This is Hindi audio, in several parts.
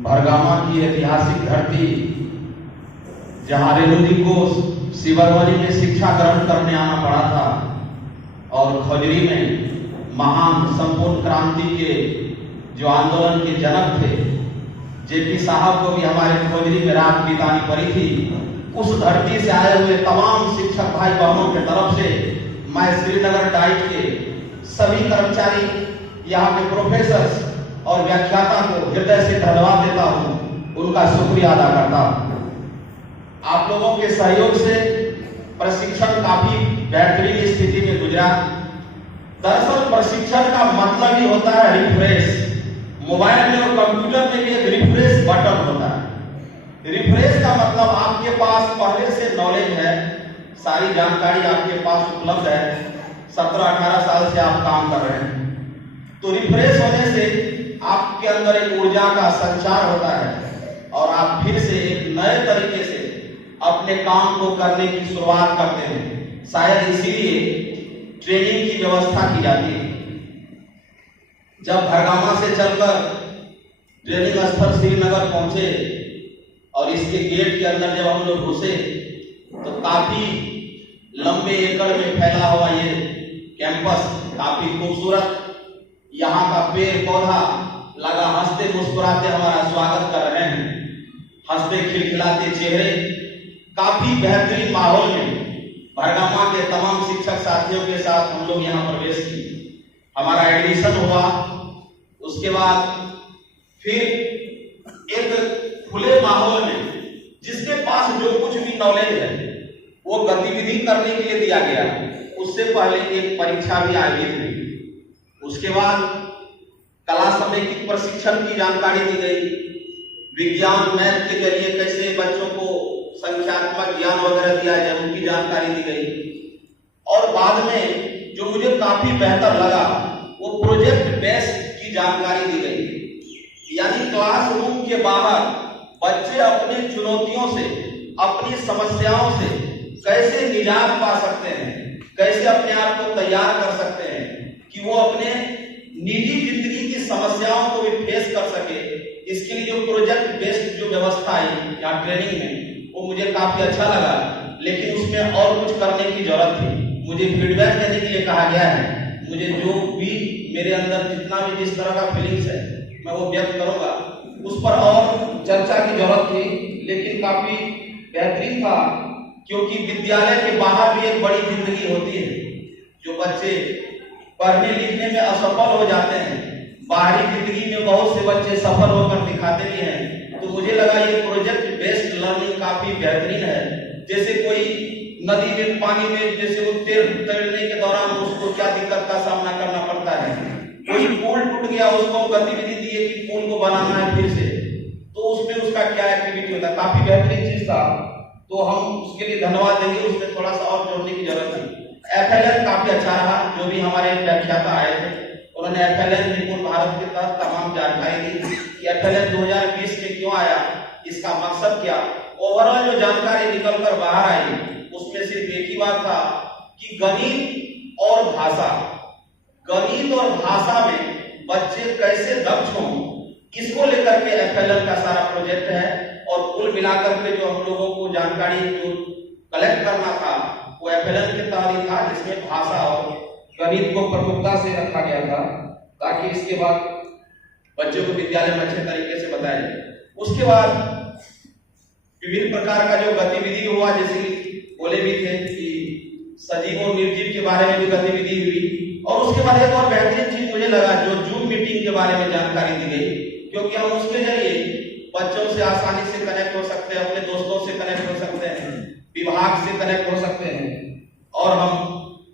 भरगामा की ऐतिहासिक धरती, जहां रेणु जी को शिवरवली में शिक्षा ग्रहण करने आना पड़ा था और खजुरी में महान संपूर्ण क्रांति के जो आंदोलन के जनक थे जेपी साहब को भी हमारे खजुरी में रात बितानी पड़ी थी। उस धरती से आए हुए तमाम शिक्षक भाई बहनों के तरफ से मैं श्रीनगर डाइट के सभी कर्मचारी, यहाँ के प्रोफेसर और व्याख्याता को हृदय से धन्यवाद देता हूँ, उनका शुक्रिया अदा करता हूँ। आप लोगों के सहयोग से प्रशिक्षण काफी बेहतरीन स्थिति में गुजरा। दरअसल प्रशिक्षण का मतलब ही होता है रिफ्रेश। मोबाइल में और कंप्यूटर में भी एक रिफ्रेश बटन होता है। रिफ्रेश का मतलब आपके पास पहले से नॉलेज है, सारी जानकारी आपके पास उपलब्ध है, 17-18 साल से आप काम कर रहे हैं, तो रिफ्रेश होने से आपके अंदर एक ऊर्जा का संचार होता है और आप फिर से एक नए तरीके से अपने काम को करने की शुरुआत करते हैं। शायद इसीलिए ट्रेनिंग की व्यवस्था की जाती है। जब भरगामा से चलकर ट्रेनिंग स्थल श्रीनगर पहुंचे और इसके गेट के अंदर जब हम लोग घुसे तो काफी लंबे एकड़ में फैला हुआ ये कैंपस काफी खूबसूरत, यहाँ का पेड़ पौधा लगा हंसते मुस्कुराते हमारा स्वागत कर रहे हैं, हंसते खिलखिलाते चेहरे, काफी बेहतरीन माहौल में भरगामा के तमाम शिक्षक साथियों के साथ हम लोग यहाँ प्रवेश किए। हमारा एडमिशन हुआ, उसके बाद फिर एक खुले माहौल में जिसके पास जो कुछ भी नॉलेज है वो गतिविधि करने के लिए दिया गया। उससे पहले एक परीक्षा भी आयोजित हुई। उसके बाद कला समेकित प्रशिक्षण की जानकारी दी गई। विज्ञान मैथ के जरिए कैसे बच्चों को संख्यात्मक ज्ञान वगैरह दिया जाए उनकी जानकारी दी गई। और बाद में जो मुझे काफी बेहतर लगा वो प्रोजेक्ट बेस्ड की जानकारी दी गई। यानी क्लासरूम के बाहर बच्चे अपनी चुनौतियों से, अपनी समस्याओं से कैसे निजात पा सकते हैं, कैसे अपने आप को तैयार कर सकते हैं कि वो अपने निजी जिंदगी की समस्याओं को भी फेस कर सके। इसके लिए जो प्रोजेक्ट बेस्ड जो व्यवस्था है या ट्रेनिंग में, वो मुझे काफी अच्छा लगा, लेकिन उसमें और कुछ करने की जरूरत थी। मुझे फीडबैक देने के लिए कहा गया है। मुझे जो भी मेरे अंदर जितना भी जिस तरह का फीलिंग्स है मैं वो व्यक्त करूंगा, उस पर और चर्चा की जरूरत थी, लेकिन काफी बेहतरीन था क्योंकि विद्यालय के बाहर भी एक बड़ी जिंदगी होती है। जो बच्चे पढ़ने लिखने में असफल हो जाते हैं, बाहरी जिंदगी में बहुत से बच्चे सफल होकर दिखाते भी हैं। तो मुझे लगा ये प्रोजेक्ट बेस्ड लर्निंग काफी बेहतरीन है। जैसे कोई नदी में पानी में जैसे वो तैरने के दौरान उसको क्या दिक्कत का सामना करना पड़ता है, कोई पुल टूट गया उसको गतिविधि दिए कि पुल को बनाना है फिर से, तो उसमें उसका क्या एक्टिविटी होता है, काफी बेहतरीन चीज था। तो हम उसके लिए धन्यवाद देंगे, उसमें थोड़ा सा और जोड़ने की जरूरत थी। एफएलएन काफी अच्छा रहा। जो भी हमारे व्याख्याता आए थे उन्होंने एफएलएन निपुण भारत के तहत तमाम जानकारी दी कि एफएलएन 2020 में क्यों आया, इसका मकसद क्या। ओवरऑल जो जानकारी निकल कर बाहर आई उसमें सिर्फ एक ही बात था कि गणित और भाषा में बच्चे कैसे दक्ष हों, इसको लेकर के एफएलएन का सारा प्रोजेक्ट है। और कुल मिलाकर के जो हम लोगों को जानकारी जो कलेक्ट करना था वो एफएलएन के तहत ही था, जिसमें भाषा और गणित को प्रमुखता से रखा गया था ताकि इसके बाद बच्चों को विद्यालय में अच्छे तरीके से बताया जाए। उसके बाद विभिन्न प्रकार का जो गतिविधि हुआ, जैसे बोले भी थे कि सजीव और निर्जीव के बारे में भी गतिविधि हुई। और उसके बाद एक और बेहतरीन चीज मुझे लगा जो जूम मीटिंग के बारे में जानकारी दी गई, क्योंकि हम उसके जरिए बच्चों से आसानी से कनेक्ट हो सकते हैं, अपने दोस्तों से कनेक्ट हो सकते हैं, विभाग से कनेक्ट हो सकते हैं और हम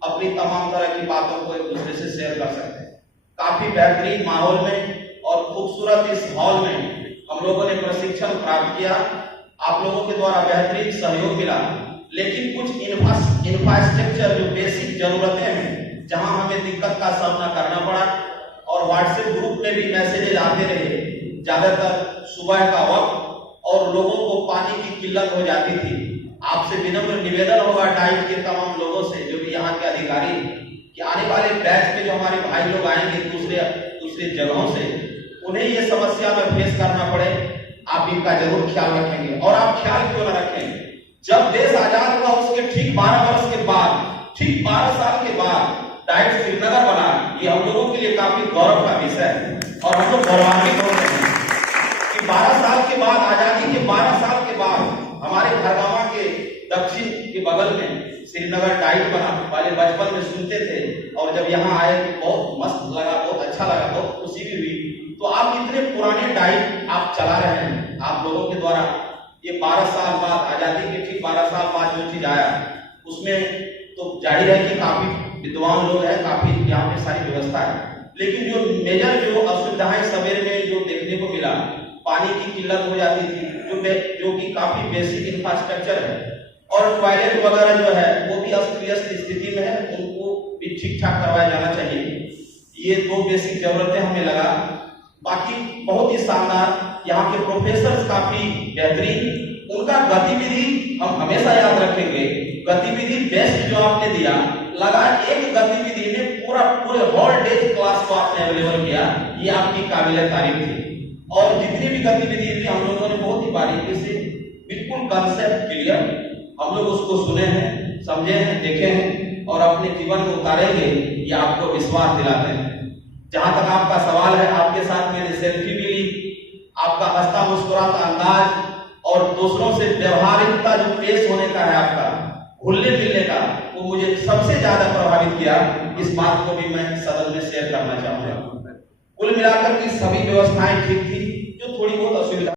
अपनी तमाम तरह की बातों को एक दूसरे से शेयर कर सकते हैं। काफी बेहतरीन माहौल में और खूबसूरत इस हॉल में हम लोगों ने प्रशिक्षण प्राप्त किया। आप लोगों के द्वारा बेहतरीन सहयोग मिला, लेकिन कुछ इंफ्रास्ट्रक्चर जो बेसिक जरूरतें हैं जहां हमें दिक्कत का सामना करना पड़ा। और व्हाट्सएप ग्रुप में भी मैसेजेस आते रहे, ज्यादातर सुबह का वक्त और लोगों को पानी की किल्लत हो जाती थी। आपसे विनम्र निवेदन होगा डाइट के तमाम लोगों से, जो भी यहाँ के अधिकारी, कि आने वाले बैच में जो हमारे भाई लोग आएंगे दूसरे जगहों से, उन्हें ये समस्या में फेस करना पड़े आप इनका जरूर ख्याल रखेंगे। और आप ख्याल क्यों ना रखें, जब देश आजाद हुआ उसके ठीक 12 वर्ष के बाद, ठीक 12 साल के बाद डाइट श्रीनगर बना। ये हम लोगों के लिए काफी गौरव का विषय है और हम लोग गौरवान्वित हो रहे हैं कि 12 साल के बाद, आजादी के 12 साल के बाद हमारे खरगावा के दक्षिण के बगल में श्रीनगर डाइट बना। पहले बचपन में सुनते थे और जब यहाँ आए तो बहुत मस्त लगा, बहुत अच्छा लगा, बहुत खुशी भी हुई। तो आप इतने पुराने डाइट आप चला रहे हैं, आप लोगों के द्वारा ये 12 साल बाद, आजादी के ठीक 12 साल बाद जो चीज आया उसमें तो जाहिर है कि काफी विद्वान लोग हैं, काफी यहाँ पे सारी व्यवस्था है, लेकिन जो मेजर जो असुविधाएं सवेरे में जो देखने को मिला, पानी की किल्लत हो जाती थी, जो कि काफी बेसिक इंफ्रास्ट्रक्चर है, और टॉयलेट वगैरह जो है वो भी अस्त व्यस्त स्थिति में है, उनको भी ठीक ठाक करवाया जाना चाहिए। ये 2 बेसिक जरूरतें हमें लगा। बाकी बहुत ही शानदार यहाँ के प्रोफेसर काफी बेहतरीन, उनका गतिविधि हम हमेशा याद रखेंगे। गतिविधि बेस्ट जो आपने दिया, लगा एक गतिविधि में पूरे हॉल डेज क्लास को आपने अवेलेबल किया, ये आपकी काबिल तारीफ थी। और जितनी भी गतिविधि थी हम लोगों ने बहुत ही बारीकी से, बिल्कुल कंसेप्ट क्लियर, हम लोग उसको सुने हैं, समझे हैं, देखे हैं और अपने जीवन में उतारेंगे, ये आपको विश्वास दिलाते हैं। जहां तक आपका सवाल है, आपके साथ मैंने सेल्फी भी ली, आपका हंसता मुस्कुराता अंदाज और दूसरों से व्यवहारिकता जो पेश होने का है, आपका घुलने मिलने का, वो मुझे सबसे ज्यादा प्रभावित किया। इस बात को भी मैं सदन में शेयर करना चाहूंगा। कुल मिलाकर की सभी व्यवस्थाएं ठीक थी, जो थोड़ी बहुत असुविधा